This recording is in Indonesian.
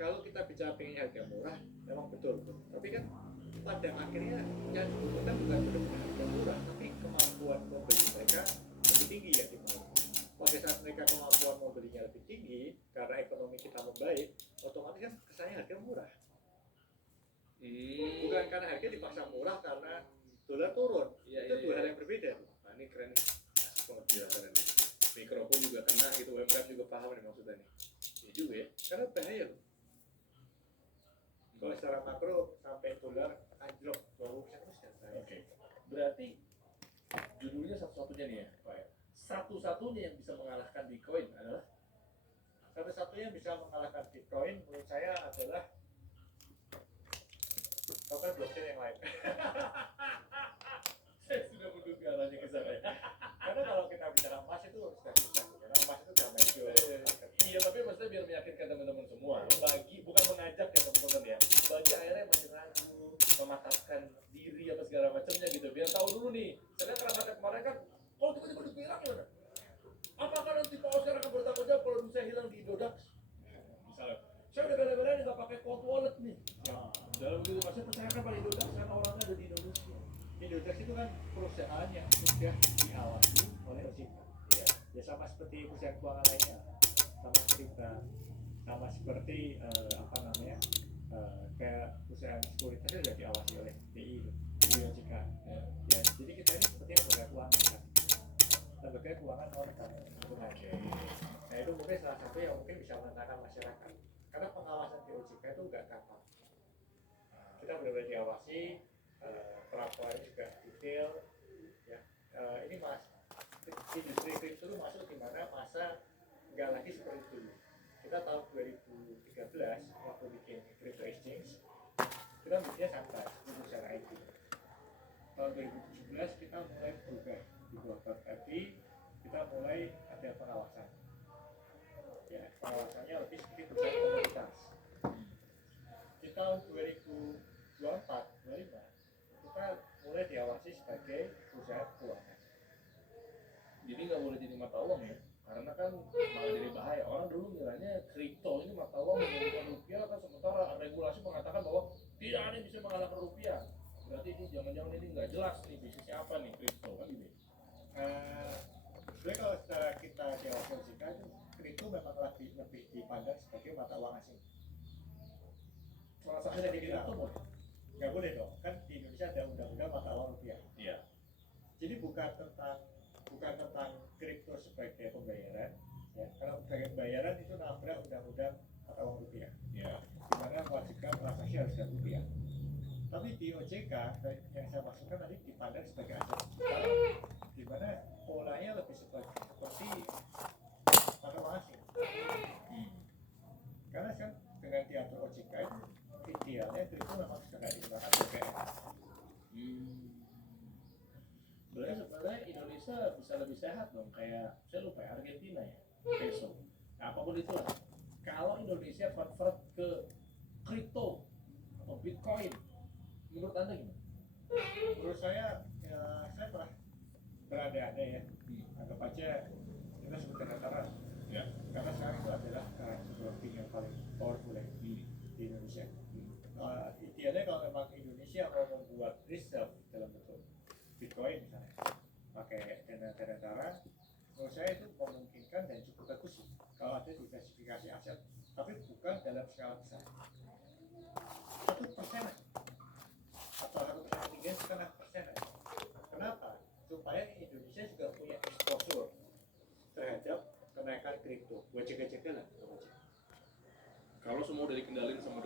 kalau kita bicara pengen harga murah, memang betul. Tapi kan pada akhirnya yang dibutuhkan bukan benar-benar harga murah, tapi kemampuan membeli mereka lebih tinggi ya di mau. Pada saat mereka kemampuan membelinya lebih tinggi karena ekonomi kita membaik, otomatis kan kesannya harga murah. Bukan karena harga dipaksa murah karena dolar turun. Itu dua hal yang berbeda. Nah, ini keren nih. Asik banget penjelasan ini. Mikro pun juga kena gitu, UMKM juga paham nih maksudnya nih. Iya juga ya. Karena bahaya loh. Kalau secara makro sampai dolar anjlok 20% terus kan bahaya. Oke. Berarti judulnya satu-satunya nih ya, Pak ya. Satu-satunya yang bisa mengalahkan Bitcoin adalah Satu-satunya yang bisa mengalahkan Bitcoin menurut saya adalah token blockchain yang lain. saya sudah menduga arahnya ke sana ya. Karena kalau kita bicara emas itu sudah bisa, karena emas itu sudah mature. Iya, tapi maksudnya biar meyakinkan teman-teman semua, bagi bukan mengajak ya teman-teman ya, bagi akhirnya masih ragu, mematahkan diri apa segala macamnya gitu, biar tahu dulu nih. Saya lihat kerabatnya kemarin kan, kalau tiba-tiba dibilang gimana? Apakah nanti Pak Oscar akan bertanggung jawab kalau duit saya hilang di Dodax? Misalnya, saya udah bela-belain nggak pakai cold wallet nih. Dalam begitu masih percayakan pada Dodax karena orangnya ada di Indonesia. Indodax itu kan perusahaan yang sudah diawasi oleh OJK. Iya. Ya sama seperti perusahaan keuangan lainnya, sama seperti bank, sama seperti kayak perusahaan sekuritas itu sudah diawasi oleh BI itu, di OJK. Ya, jadi kita ini seperti lembaga keuangan kan, lembaga keuangan non bank. Nah itu mungkin salah satu yang mungkin bisa menenangkan masyarakat, karena pengawasan di OJK itu nggak gampang. Kita benar-benar diawasi, pelaporannya juga detail. Ya, ini mas industri kripto itu masuk di mana masa nggak lagi seperti dulu. Kita tahun 2013 waktu bikin crypto exchange, kita bikinnya santai, itu secara IT. Tahun 2017 kita mulai berubah di blog.id, kita mulai ada pengawasan. Ya, pengawasannya lebih sedikit besar komunitas. Di tahun 2024, 2025 kita mulai diawasi sebagai perusahaan keuangan. Jadi nggak boleh jadi mata uang ya, karena kan malah jadi bahaya. Orang dulu ngiranya kripto ini mata uang menggunakan rupiah kan, sementara regulasi mengatakan bahwa tidak ada yang bisa mengalahkan rupiah. Berarti ini jangan-jangan ini nggak jelas nih bisnisnya apa nih kripto kan gitu. Sebenarnya kalau secara kita diawasi OJK itu kripto memang lebih dipandang sebagai mata uang asing. Salah satunya di kripto boleh? Nggak boleh dong, kan di Indonesia ada undang-undang mata uang rupiah. Iya. Jadi bukan tentang kripto sebagai pembayaran, ya. Kalau sebagai pembayaran itu nabrak undang-undang mata uang rupiah. Iya. Di mana mewajibkan transaksi harus dengan rupiah. Tapi di OJK yang saya maksudkan tadi dipandang sebagai aset, di mana polanya lebih seperti mata uang asing. Karena kan dengan diatur OJK itu idealnya kripto memang sudah nggak digunakan sebagai Berarti sebenarnya Indonesia bisa lebih sehat dong, kayak saya lupa ya, Argentina ya, peso. Nah, apapun itu lah. Kalau Indonesia convert ke kripto atau Bitcoin, menurut Anda gimana? Menurut saya, ya, saya pernah berada-ada ya. Anggap aja kita sebut dataran. Ya. Karena sekarang itu adalah currency blocking yang paling powerful ya di Indonesia. Idealnya kalau memang Indonesia mau membuat reserve dalam bentuk Bitcoin misalnya, pakai dana negara, menurut saya itu memungkinkan dan cukup bagus sih kalau ada diversifikasi aset, tapi bukan dalam skala besar. 1% atau 1,5% aja. Kenapa? Supaya Indonesia juga punya exposure terhadap kenaikan kripto. Buat jaga-jaga lah. Kalau semua udah dikendalin sama